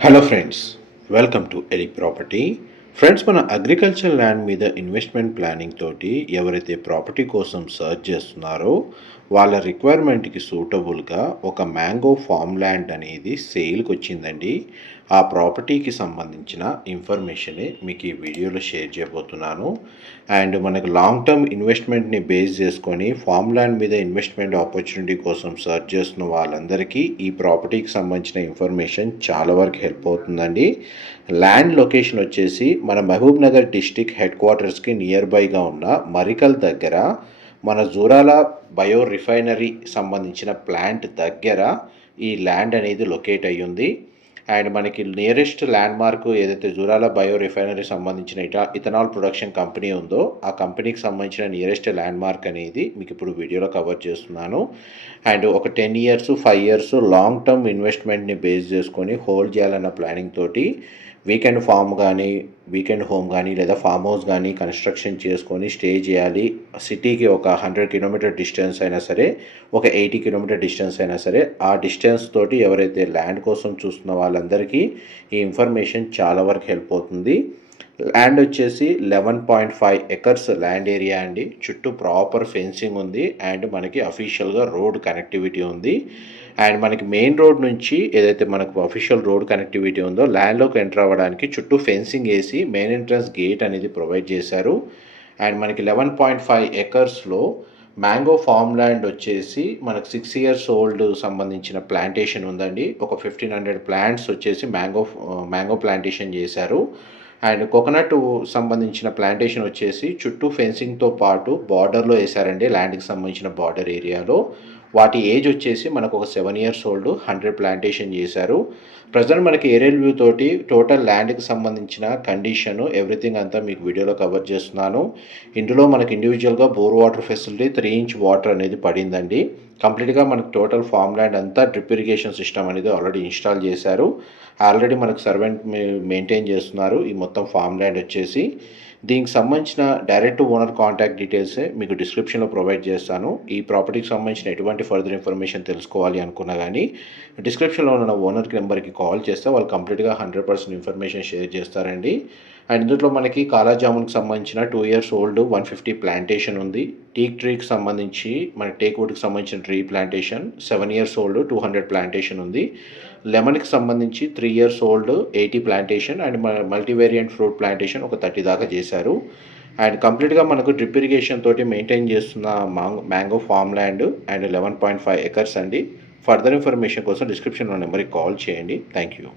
Hello friends welcome to Eli property friends మన agriculture land మీద investment planning తోటి ఎవరైతే ప్రాపర్టీ కోసం సర్చ్ చేస్తున్నారో వాళ్ళ రిక్వైర్మెంట్కి సూటబుల్గా ఒక మ్యాంగో ఫామ్ ల్యాండ్ అనేది సేల్కి వచ్చిందండి ఆ ప్రాపర్టీకి సంబంధించిన ఇన్ఫర్మేషనే మీకు ఈ వీడియోలో షేర్ చేయబోతున్నాను. అండ్ మనకు లాంగ్ టర్మ్ ఇన్వెస్ట్మెంట్ని బేస్ చేసుకొని ఫామ్ ల్యాండ్ మీద ఇన్వెస్ట్మెంట్ ఆపర్చునిటీ కోసం సర్చ్ చేస్తున్న వాళ్ళందరికీ ఈ ప్రాపర్టీకి సంబంధించిన ఇన్ఫర్మేషన్ చాలా వరకు హెల్ప్ అవుతుందండి. ల్యాండ్ లొకేషన్ వచ్చేసి మన మహబూబ్ నగర్ డిస్టిక్ హెడ్ క్వార్టర్స్కి నియర్ బైగా ఉన్న మరికల్ దగ్గర మన జూరాల బయో రిఫైనరీ సంబంధించిన ప్లాంట్ దగ్గర ఈ ల్యాండ్ అనేది లొకేట్ అయ్యింది. అండ్ మనకి నియరెస్ట్ ల్యాండ్ మార్క్ ఏదైతే జూరాల బయో రిఫైనరీ సంబంధించిన ఇటా ఇథనాల్ ప్రొడక్షన్ కంపెనీ ఉందో ఆ కంపెనీకి సంబంధించిన నియరెస్ట్ ల్యాండ్ మార్క్ అనేది మీకు ఇప్పుడు వీడియోలో కవర్ చేస్తున్నాను. అండ్ ఒక ten years five years long term ఇన్వెస్ట్మెంట్ని base చేసుకొని హోల్డ్ చేయాలన్న ప్లానింగ్ తోటి వీకెండ్ ఫామ్ కానీ వీకెండ్ హోమ్ కానీ లేదా ఫామ్ హౌస్ కానీ కన్స్ట్రక్షన్ చేసుకొని స్టే చేయాలి. సిటీకి ఒక హండ్రెడ్ కిలోమీటర్ డిస్టెన్స్ అయినా సరే ఒక ఎయిటీ కిలోమీటర్ డిస్టెన్స్ అయినా సరే ఆ డిస్టెన్స్ తోటి ఎవరైతే ల్యాండ్ కోసం చూస్తున్న వాళ్ళందరికీ ఈ ఇన్ఫర్మేషన్ చాలా వరకు హెల్ప్ అవుతుంది. ల్యాండ్ వచ్చేసి eleven point five acres land area అండి. చుట్టూ ప్రాపర్ ఫెన్సింగ్ ఉంది అండ్ మనకి అఫీషియల్గా రోడ్ కనెక్టివిటీ ఉంది. అండ్ మనకి మెయిన్ రోడ్ నుంచి ఏదైతే మనకు అఫీషియల్ రోడ్ కనెక్టివిటీ ఉందో ల్యాండ్లోకి ఎంటర్ అవ్వడానికి చుట్టూ ఫెన్సింగ్ వేసి మెయిన్ ఎంట్రన్స్ గేట్ అనేది ప్రొవైడ్ చేశారు. అండ్ మనకి లెవెన్ పాయింట్ ఫైవ్ ఎకర్స్లో మ్యాంగో ఫామ్ ల్యాండ్ వచ్చేసి మనకు సిక్స్ ఇయర్స్ ఓల్డ్ సంబంధించిన ప్లాంటేషన్ ఉందండి. ఒక ఫిఫ్టీన్ హండ్రెడ్ ప్లాంట్స్ వచ్చేసి మ్యాంగో మ్యాంగో ప్లాంటేషన్ చేశారు. అండ్ కోకోనట్ సంబంధించిన ప్లాంటేషన్ వచ్చేసి చుట్టూ ఫెన్సింగ్తో పాటు బార్డర్లో వేశారండి ల్యాండ్కి సంబంధించిన బార్డర్ ఏరియాలో. వాటి ఏజ్ వచ్చేసి మనకు ఒక seven years old hundred plantation చేశారు. ప్రజెంట్ మనకి ఏరియల్ వ్యూ తోటి టోటల్ ల్యాండ్కి సంబంధించిన కండిషను ఎవ్రీథింగ్ అంతా మీకు వీడియోలో కవర్ చేస్తున్నాను. ఇందులో మనకి ఇండివిజువల్గా bore water facility three inch water అనేది పడిందండి. కంప్లీట్గా మనకు టోటల్ ఫామ్ ల్యాండ్ అంతా డ్రిప్ ఇరిగేషన్ సిస్టమ్ అనేది ఆల్రెడీ ఇన్స్టాల్ చేశారు. ఆల్రెడీ మనకు సర్వెంట్ మెయింటైన్ చేస్తున్నారు. ఈ మొత్తం ఫామ్ ల్యాండ్ వచ్చేసి. దీనికి సంబంధించిన డైరెక్ట్ ఓనర్ కాంటాక్ట్ డీటెయిల్స్ మీకు డిస్క్రిప్షన్లో ప్రొవైడ్ చేస్తాను. ఈ ప్రాపర్టీకి సంబంధించిన ఎటువంటి ఫర్దర్ ఇన్ఫర్మేషన్ తెలుసుకోవాలి అనుకున్నా కానీ డిస్క్రిప్షన్లో ఉన్న ఓనర్కి నెంబర్కి కాల్ చేస్తే వాళ్ళు కంప్లీట్గా హండ్రెడ్ పర్సెంట్ ఇన్ఫర్మేషన్ షేర్ చేస్తారండి. అండ్ ఇందులో మనకి కాలాజామున్కి సంబంధించిన two years old one fifty plantation ఉంది. టీక్ ట్రీకి సంబంధించి మన టేక్ వుడ్కి సంబంధించిన tree plantation seven years old two hundred plantation ఉంది. లెమన్కి సంబంధించి three years old eighty plantation and multivariant fruit plantation ఒక థర్టీ దాకా చేశారు. అండ్ కంప్లీట్గా మనకు డ్రిప్ ఇరిగేషన్ తోటి మెయింటైన్ చేస్తున్న mango farm land and eleven point five acres అండి. ఫర్దర్ ఇన్ఫర్మేషన్ కోసం డిస్క్రిప్షన్లో నెంబర్కి కాల్ చేయండి. Thank you